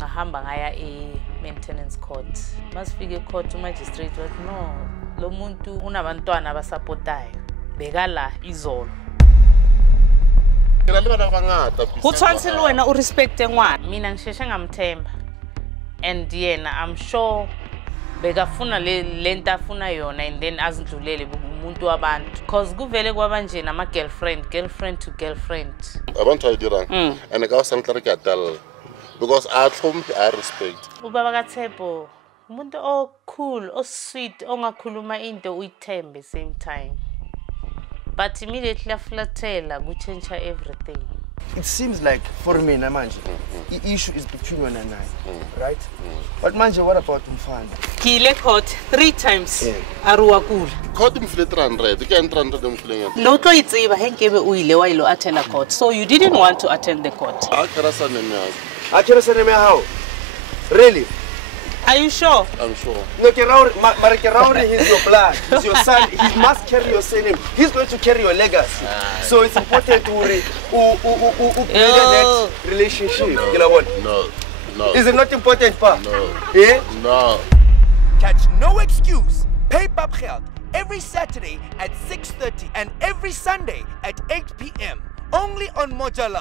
ngahamba ngaya e-maintenance court. Masifike e-court magistrate wathi no, lo muntu unabantwana abasapotayo. Bekala izolo. Kutshwantshe le wena o respecte ngwana. Mina ngisheshe ngamthemba. And yena I'm sure bekafuna lento afuna yona and then azindlulele umuntu wabantu. Because kuvele kwabanje nama girlfriend to girlfriend. Abantu ayidirang. And ka santlare ke atala. Because I respect. Ubaba kaThebo umuntu cool, sweet, ongakhuluma into uyithembe same time. But immediately aflatela change everything. It seems like for me, Manje, the issue is between you and I, right? But Manje, what about Mfana? Kile court 3 times. Aruwa kula. Court mfile 300. Ke 300 mfile. No tlo itsiba henkebe uile wa ilo attend a court. So you didn't want to attend the court. Akira saneme. Akira saneme how? Really? Are you sure? I'm sure. No, Kerauri, he's your blood. He's your son. He must carry your surname. He's going to carry your legacy. So it's important to that relationship. No. Is it not important, Pa? No. Yeah? No. Catch No Excuse, Pay Papgeld every Saturday at 6:30 and every Sunday at 8 p.m. only on Mojala.